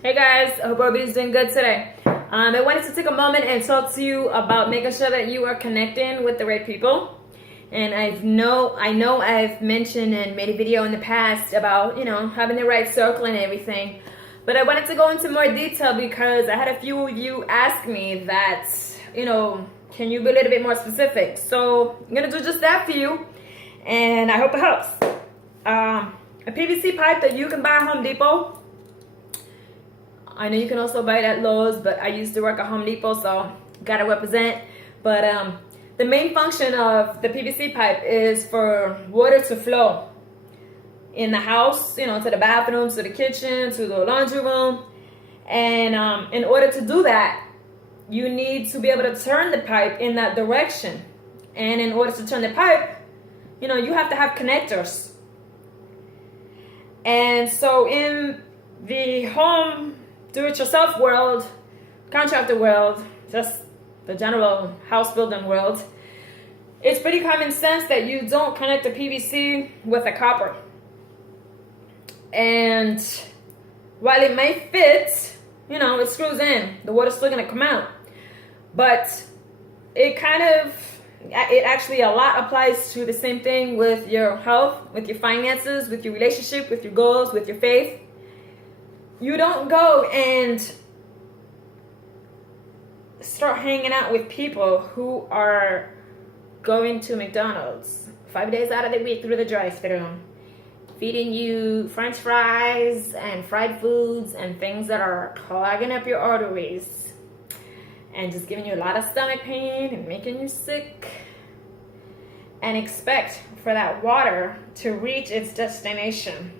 Hey guys, I hope everybody's doing good today. I wanted to take a moment and talk to you about making sure that you are connecting with the right people. And I know I've mentioned and made a video in the past about, having the right circle and everything. But I wanted to go into more detail because I had a few of you ask me that, can you be a little bit more specific? So I'm going to do just that for you. And I hope it helps. A PVC pipe that you can buy at Home Depot. I know you can also buy it at Lowe's, but I used to work at Home Depot, so gotta represent. But the main function of the PVC pipe is for water to flow in the house, to the bathroom, to the kitchen, to the laundry room. And in order to do that, you need to be able to turn the pipe in that direction. And in order to turn the pipe, you have to have connectors. And so in the home do-it-yourself world, contractor world, just the general house building world, it's pretty common sense that you don't connect the PVC with a copper. And while it may fit, it screws in, the water's still gonna come out. But it actually a lot applies to the same thing with your health, with your finances, with your relationship, with your goals, with your faith. You don't go and start hanging out with people who are going to McDonald's 5 days out of the week through the drive-thru, feeding you French fries and fried foods and things that are clogging up your arteries and just giving you a lot of stomach pain and making you sick, and expect for that water to reach its destination.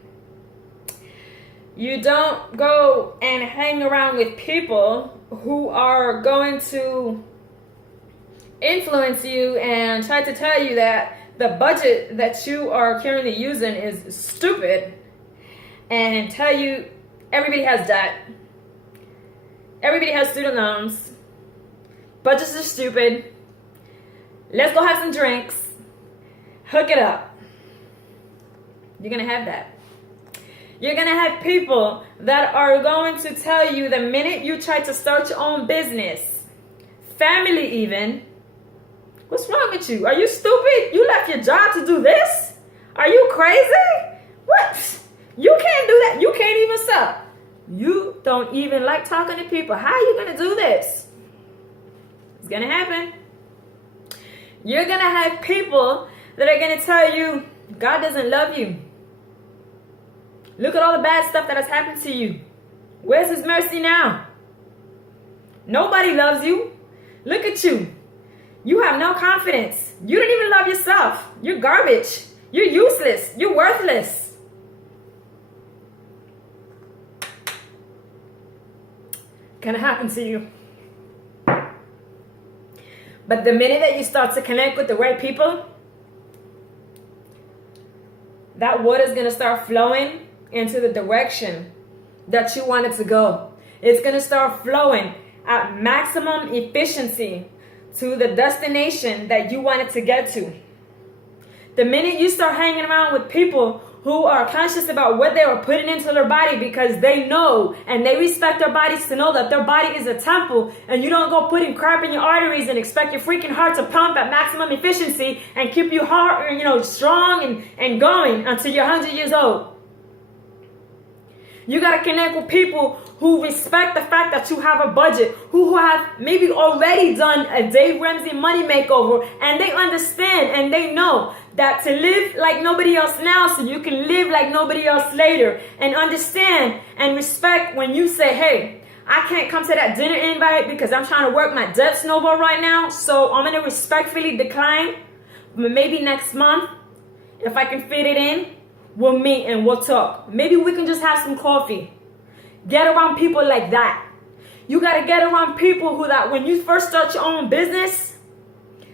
You don't go and hang around with people who are going to influence you and try to tell you that the budget that you are currently using is stupid, and tell you everybody has debt, everybody has student loans, budgets are stupid, let's go have some drinks, hook it up. You're gonna have that. You're going to have people that are going to tell you the minute you try to start your own business, family even, what's wrong with you? Are you stupid? You left your job to do this? Are you crazy? What? You can't do that. You can't even sell. You don't even like talking to people. How are you going to do this? It's going to happen. You're going to have people that are going to tell you God doesn't love you. Look at all the bad stuff that has happened to you. Where's His mercy now? Nobody loves you. Look at you. You have no confidence. You don't even love yourself. You're garbage. You're useless. You're worthless. Gonna happen to you. But the minute that you start to connect with the right people, that water's gonna start flowing into the direction that you want it to go. It's going to start flowing at maximum efficiency to the destination that you want it to get to. The minute you start hanging around with people who are conscious about what they are putting into their body, because they know and they respect their bodies to know that their body is a temple, and you don't go putting crap in your arteries and expect your freaking heart to pump at maximum efficiency and keep you strong and going until you're 100 years old. You got to connect with people who respect the fact that you have a budget, who have maybe already done a Dave Ramsey money makeover, and they understand and they know that to live like nobody else now so you can live like nobody else later, and understand and respect when you say, hey, I can't come to that dinner invite because I'm trying to work my debt snowball right now, so I'm going to respectfully decline. Maybe next month, if I can fit it in, we'll meet and we'll talk. Maybe we can just have some coffee. Get around people like that. You got to get around people who that when you first start your own business,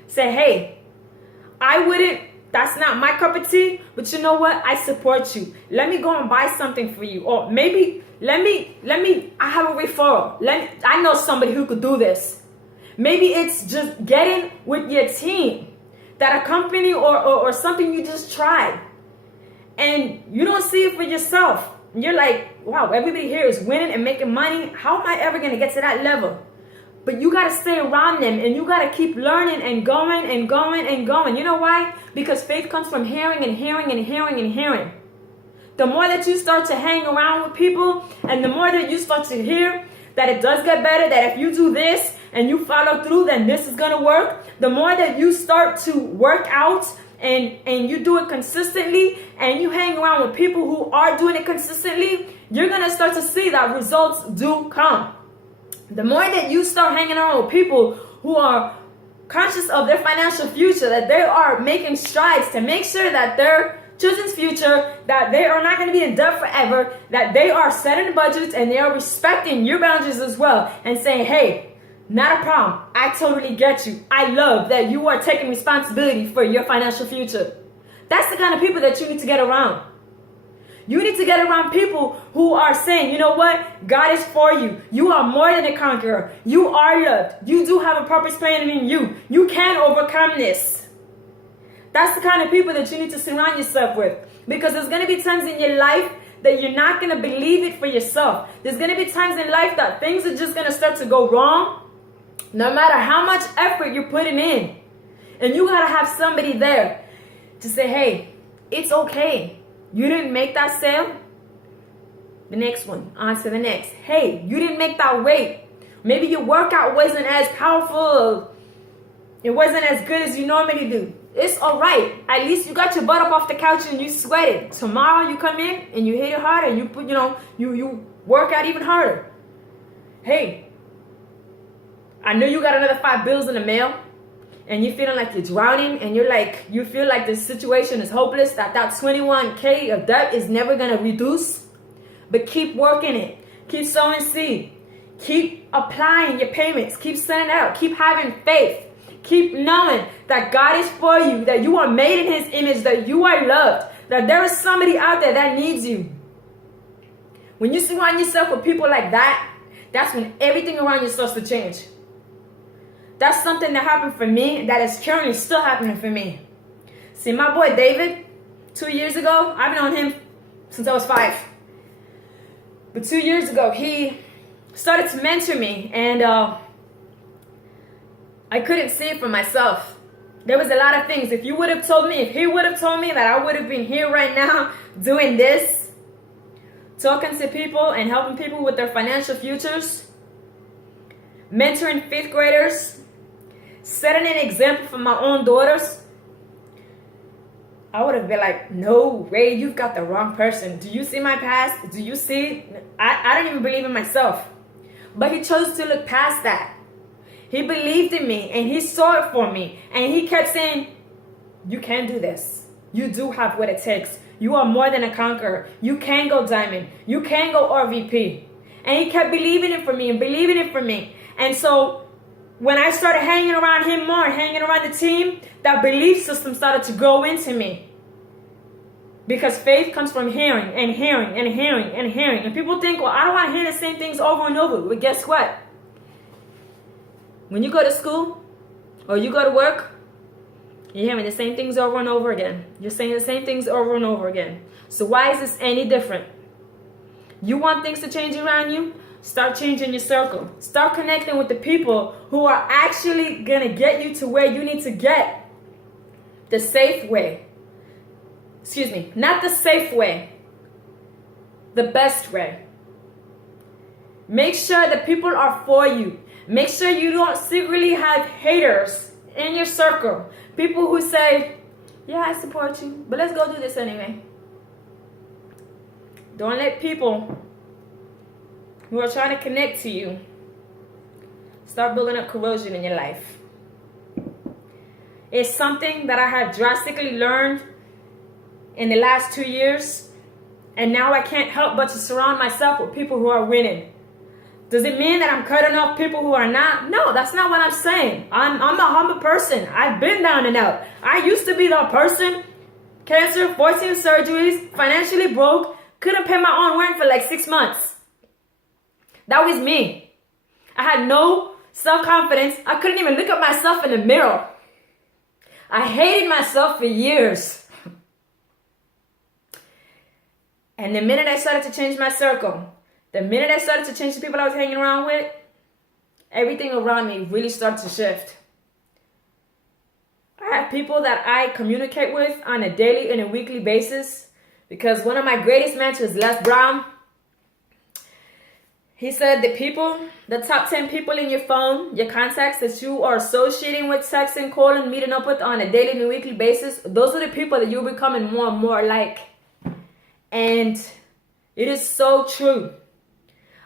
say, hey, that's not my cup of tea, but you know what? I support you. Let me go and buy something for you. Or maybe I have a referral. I know somebody who could do this. Maybe it's just getting with your team that a company or something you just tried, and you don't see it for yourself. You're like, wow, everybody here is winning and making money. How am I ever going to get to that level? But you got to stay around them, and you got to keep learning and going and going and going. You know why? Because faith comes from hearing and hearing and hearing and hearing. The more that you start to hang around with people, and the more that you start to hear that it does get better, that if you do this and you follow through, then this is going to work. The more that you start to work out and you do it consistently, and you hang around with people who are doing it consistently, you're going to start to see that results do come. The more that you start hanging around with people who are conscious of their financial future, that they are making strides to make sure that their children's future, that they are not going to be in debt forever, that they are setting budgets and they are respecting your boundaries as well, and saying, hey, not a problem. I totally get you. I love that you are taking responsibility for your financial future. That's the kind of people that you need to get around. You need to get around people who are saying, you know what? God is for you. You are more than a conqueror. You are loved. You do have a purpose plan in you. You can overcome this. That's the kind of people that you need to surround yourself with. Because there's going to be times in your life that you're not going to believe it for yourself. There's going to be times in life that things are just going to start to go wrong, no matter how much effort you're putting in. And you got to have somebody there to say, hey, it's okay. You didn't make that sale? The next one. On to the next. Hey, you didn't make that weight. Maybe your workout wasn't as powerful. It wasn't as good as you normally do. It's all right. At least you got your butt up off the couch and you sweated. Tomorrow you come in and you hit it hard and you put, you work out even harder. Hey, I know you got another 5 bills in the mail, and you're feeling like you're drowning, and you feel like the situation is hopeless, that $21K of debt is never going to reduce. But keep working it. Keep sowing seed. Keep applying your payments. Keep sending it out. Keep having faith. Keep knowing that God is for you, that you are made in His image, that you are loved, that there is somebody out there that needs you. When you surround yourself with people like that, that's when everything around you starts to change. That's something that happened for me that is currently still happening for me. See, my boy David, 2 years ago, I've known him since I was 5. But 2 years ago, he started to mentor me, and I couldn't see it for myself. There was a lot of things. If he would have told me that I would have been here right now doing this, talking to people and helping people with their financial futures, mentoring 5th graders, setting an example for my own daughters, I would have been like, no, Ray, you've got the wrong person. Do you see my past? Do you see? I don't even believe in myself. But he chose to look past that. He believed in me, and he saw it for me. And he kept saying, you can do this. You do have what it takes. You are more than a conqueror. You can go diamond. You can go RVP. And he kept believing it for me and believing it for me. And so when I started hanging around him more, hanging around the team, that belief system started to grow into me. Because faith comes from hearing and hearing and hearing and hearing. And people think, well, I don't want to hear the same things over and over. But guess what? When you go to school or you go to work, you're hearing the same things over and over again. You're saying the same things over and over again. So why is this any different? You want things to change around you? Start changing your circle. Start connecting with the people who are actually going to get you to where you need to get. The safe way. Excuse me, not the safe way. The best way. Make sure that people are for you. Make sure you don't secretly have haters in your circle. People who say, yeah, I support you, but let's go do this anyway. Don't let people who are trying to connect to you start building up corrosion in your life. It's something that I have drastically learned in the last 2 years, and now I can't help but to surround myself with people who are winning. Does it mean that I'm cutting off people who are not? No, that's not what I'm saying. I'm a humble person. I've been down and out. I used to be the person, cancer, 14 surgeries, financially broke, couldn't pay my own rent for like 6 months. That was me. I had no self-confidence. I couldn't even look at myself in the mirror. I hated myself for years. And the minute I started to change my circle, the minute I started to change the people I was hanging around with, everything around me really started to shift. I have people that I communicate with on a daily and a weekly basis, because one of my greatest mentors, Les Brown, he said the top 10 people in your phone, your contacts that you are associating with, texting, calling, meeting up with on a daily and a weekly basis, those are the people that you're becoming more and more like. And it is so true.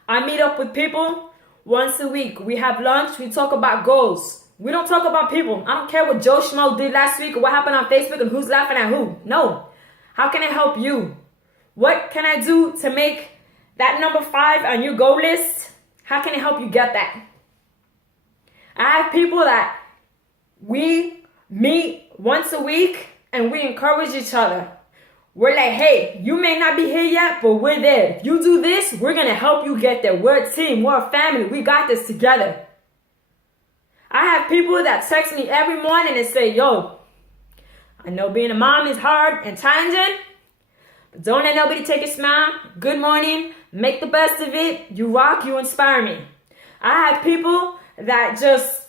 I meet up with people once a week. We have lunch. We talk about goals. We don't talk about people. I don't care what Joe Schmo did last week or what happened on Facebook and who's laughing at who. No. How can I help you? What can I do to make that number 5 on your goal list? How can I help you get that? I have people that we meet once a week and we encourage each other. We're like, hey, you may not be here yet, but we're there. If you do this, we're going to help you get there. We're a team. We're a family. We got this together. I have people that text me every morning and say, yo, I know being a mom is hard and challenging, but don't let nobody take your smile. Good morning. Make the best of it. You rock. You inspire me. I have people that just,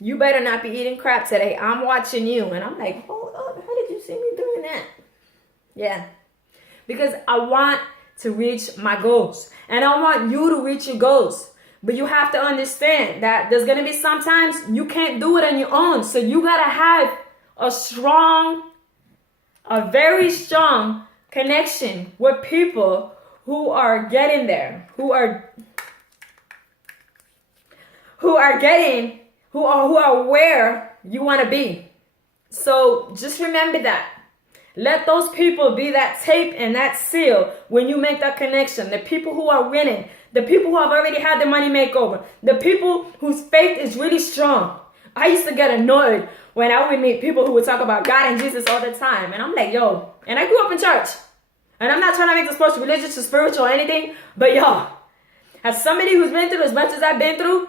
you better not be eating crap today. I'm watching you. And I'm like, hold up. How did you see me doing that? Yeah. Because I want to reach my goals. And I want you to reach your goals. But you have to understand that there's going to be sometimes you can't do it on your own. So you got to have a very strong connection with people who are getting there, who are where you want to be. So just remember that. Let those people be that tape and that seal when you make that connection. The people who are winning, the people who have already had the money makeover, the people whose faith is really strong. I used to get annoyed when I would meet people who would talk about God and Jesus all the time. And I'm like, yo, and I grew up in church. And I'm not trying to make this post religious or spiritual or anything, but yo, as somebody who's been through as much as I've been through,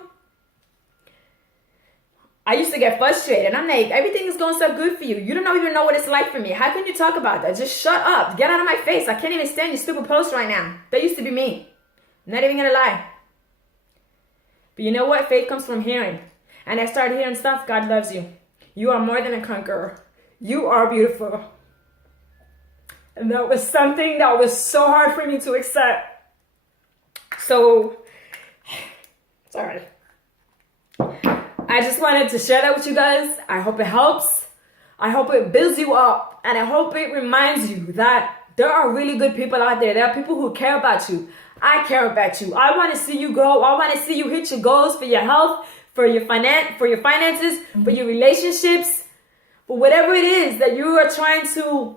I used to get frustrated. I'm like, everything is going so good for you. You don't even know what it's like for me. How can you talk about that? Just shut up. Get out of my face. I can't even stand your stupid posts right now. That used to be me. I'm not even going to lie. But you know what? Faith comes from hearing. And I started hearing stuff. God loves you. You are more than a conqueror. You are beautiful. And that was something that was so hard for me to accept. So, sorry. I just wanted to share that with you guys. I hope it helps. I hope it builds you up. And I hope it reminds you that there are really good people out there. There are people who care about you. I care about you. I want to see you grow. I want to see you hit your goals for your health, for your finances, for your relationships, for whatever it is that you are trying to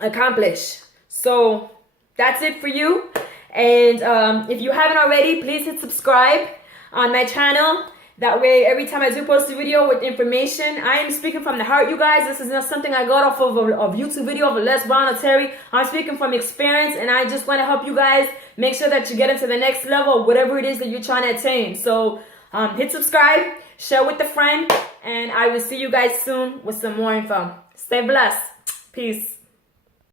accomplish. So that's it for you. And if you haven't already, please hit subscribe on my channel. That way, every time I do post a video with information, I am speaking from the heart, you guys. This is not something I got off of a YouTube video of Les Brown or Terry. I'm speaking from experience, and I just want to help you guys make sure that you get into the next level, whatever it is that you're trying to attain. So hit subscribe, share with a friend, and I will see you guys soon with some more info. Stay blessed. Peace.